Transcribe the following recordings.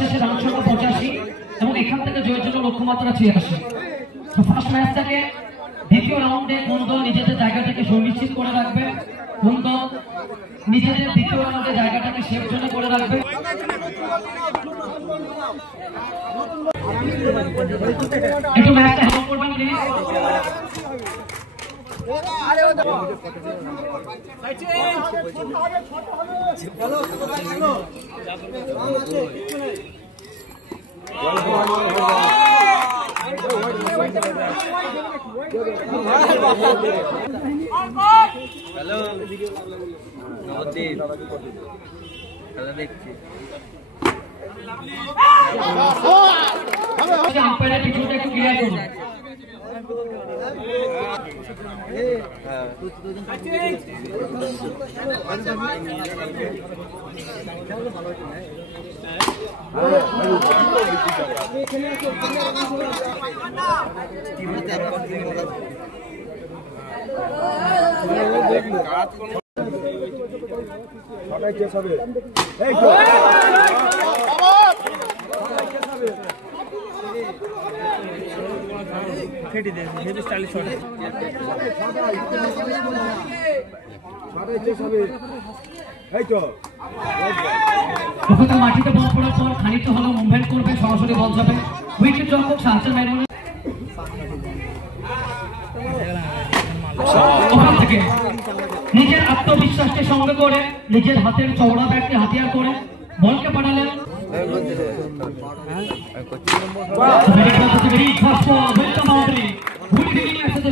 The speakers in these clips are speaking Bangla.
শেষে রান সংখ্যা 85 এবং এখান থেকে জয়ের জন্য লক্ষ্যমাত্রা 86। তো ফার্স্ট ম্যাচটাকে দ্বিতীয় রাউন্ডে কোন দল নিজেদের জায়গাটাকে সুনিশ্চিত করে রাখবে, কোন দল নিজেদের দ্বিতীয় রাউন্ডে জায়গাটাকে সেফ জোনে করে রাখবে। একটু ম্যাচটা হেল্প করবেন প্লিজ। হ্যালো নবদ্বীপ খেলা দেখছি। আম্পায়ারের পিছনটা একটু ক্লিয়ার করুন। মাটিতে বল পড়ার পর খানিকটা হলো মুভমেন্ট করবে, সরাসরি বল যাবে। উইকেট রক্ষক সাহায্য মেরুন ওখান থেকে নিজের আত্মবিশ্বাসকে সঙ্গে করে নিজের হাতের চওড়া ব্যাটকে হাতিয়ার করে বলকে পাঠালেন।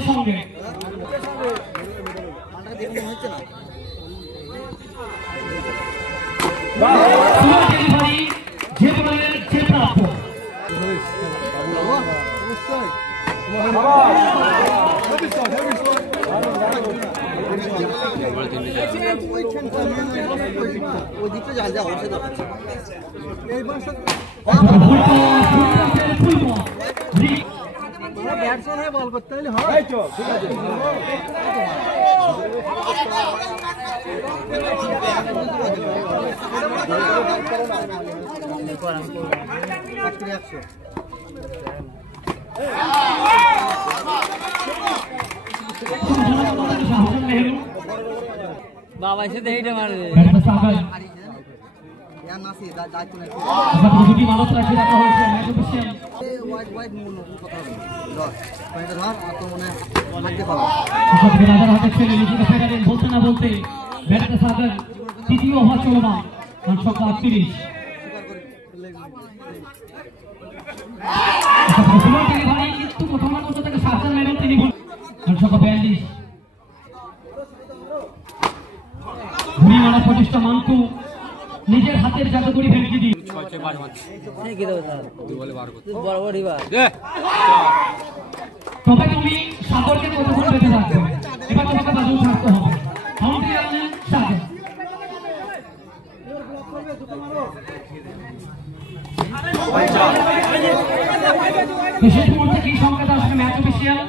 সঙ্গে যে বলের যে প্রাপ্য বল করতে হলে হয় তো ঠিক আছে। বাবা এসে দেখে মারবে বলতে না বলতে ব্যাটটা সাগর তৃতীয় ওভার চলমান 38। একটু কোথাও না কোথাও থেকে শাসন মেরেন তিনি 42। ঘুরি মারা প্রতিষ্ঠা মান্তু নিজের হাতের জাদুকরি ভেঙ্কি দিই। তবে তুমি সাগরকে কতক্ষণ বেঁধে রাখবে, এবার তোমাকে বাজু ছাড়তে হবে। সাগর বিশেষ মুহূর্তে কি সংকেত আসবে ম্যাচ অফিসিয়াল?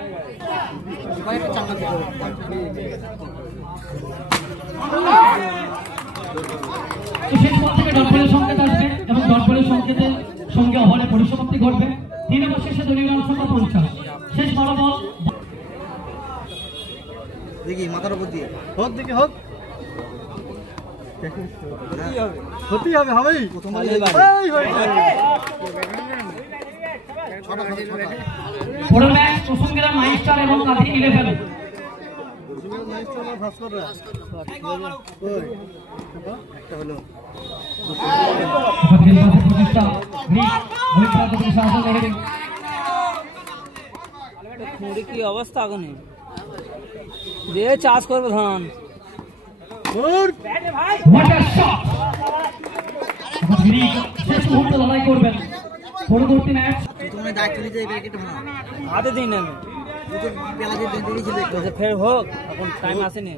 শেষ বল থেকে ডট বলের সংকেত আসবে এবং ডট বলের সংকেতের সঙ্গে ওভারের পরিসমাপ্তি ঘটবে। 3 ওভার শেষে দলীয় রান সংখ্যা 50। শেষ বড় বল দেখি মাথার উপর দিয়ে হোক, দেখি হোক, হতেই হবে হবেই। পুরো ম্যাচ প্রসঙ্গেরা মাইস্টার এবং কাঁধি 11। একটা হলো কি অবস্থা আগুনে দিয়ে চাষ করবো ধান। লড়াই করবেন পরবর্তী ম্যাচ হাতে দিন আমি ফের হোক, এখন টাইম আসেনি।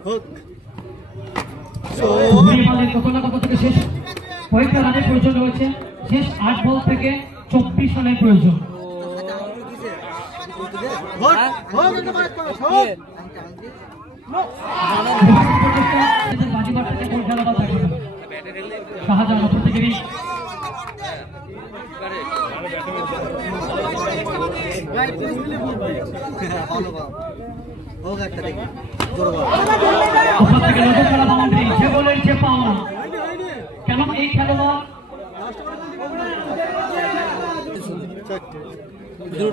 শেষ কয়েকটা রানের প্রয়োজন রয়েছে, শেষ 8 বল থেকে 24 রানের প্রয়োজন। হোক হ্যাঁ? হোক একটা মার করো কে? হোক এদের বাজিঘর থেকে কোন খেলাটা দেখাবে শাহজাহান অপর থেকে রিশ ভালো ভালো হোক একটা দেখি জোর বল অপর থেকে নজর খেলা বাউন্ডারি যে বলের যে পাওয়া কেন এই খেলোয়াড়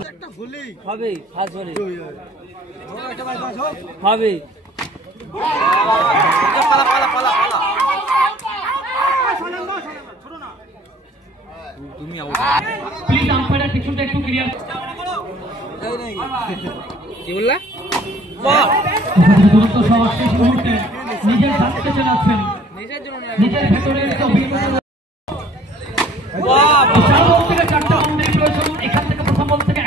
একটা হলেই হবে ফার্স্ট বলে একটা মার পাস হোক হবে প্লিজ আম্পায়ারের পিছনটা একটু ক্লিয়ার কি বললা দ্রুত সহ শেষ মুহূর্তে নিজের দায়িত্বে চালাচ্ছেন নিজের ভেতরের একটা অভিজ্ঞতা চার বল থেকে চারটা বাউন্ডারি প্রয়োজন এখান থেকে প্রথম বল থেকে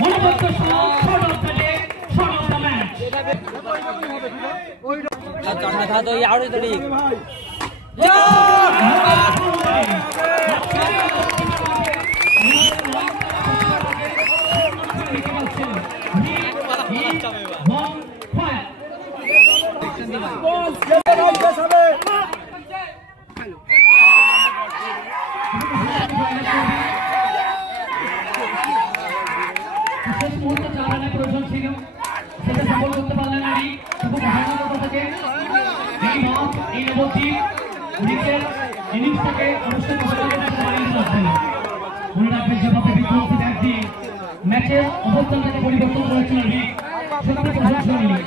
মনোবদ্ধ shot of the day shot of the match চারটা था तो ये आउट तो ठीक শেষ মুহূর্তে 4 রানের প্রয়োজন ছিল সেটা সফল করতে পারলেন না শুধু মহানগর থেকে এই ম্যাচ এই নবদ্বীপ উইকেট ইনিংসটাকে অবশ্যই মনে রাখবেন যেভাবে বিধ্বংসী ব্যাট দিয়ে ম্যাচের অবস্থানটাকে পরিবর্তন করেছিলেন সত্যি প্রশংসনীয়